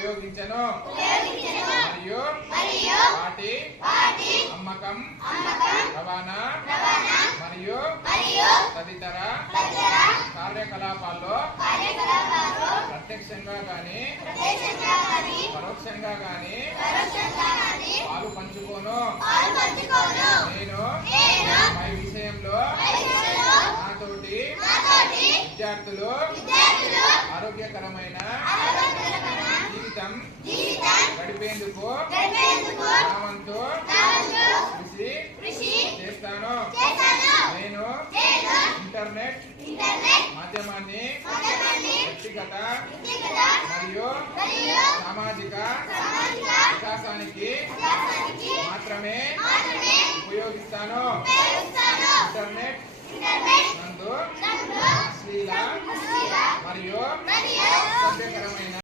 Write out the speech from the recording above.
ఉపయోగించను మరియు వాటి అమ్మకం రవాణా మరియు తదితర కార్యకలాపాల్లో ప్రత్యక్షంగా గాని పరోక్షంగా గాని పాలు పంచుకోను. నేను పై విషయంలో నాతోటి విద్యార్థులు ఆరోగ్యకరమైన జీవితం గడిపేందుకు నా వంతు కృషి చేస్తాను. నేను ఇంటర్నెట్ మాధ్యమాన్ని వ్యక్తిగత మరియు సామాజిక వికాసానికి మాత్రమే ఉపయోగిస్తాను. ఇంటర్నెట్ నందు అశ్లీల మరియు అసభ్యకరమైన